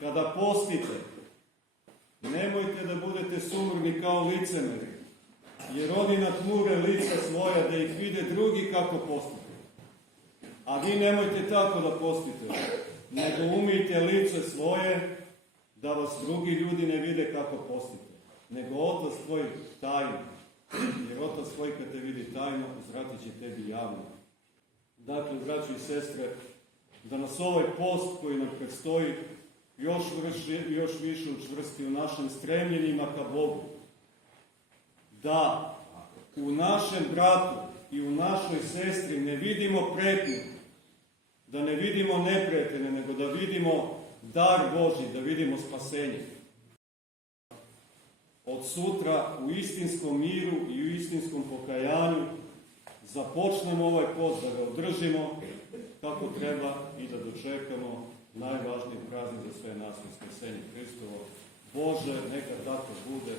kada postite, nemojte da budete sumorni kao licemeri, jer oni natmure lica svoja da ih vide drugi kako postite. A vi nemojte tako da postite, nego umijte lice svoje da vas drugi ljudi ne vide kako postite, nego Otac tvoj tajno. Jer Otac tvoj kad te vidi tajno, uzvratit će tebi javno. Dakle, braći i sestre, da nas ovaj post koji nam predstoji još više učvrsti u našim stremljenjima ka Bogu. Da u našem bratu i u našoj sestri ne vidimo pretnju, da ne vidimo neprijatelje, nego da vidimo dar Božji, da vidimo spasenje. Od sutra u istinskom miru i u istinskom pokajanju započnemo ovaj post, da ga održimo kako treba i da dočekamo najvažniji praznik za sve nas, Vaskrsenje Hristovo. Bože, neka tako bude.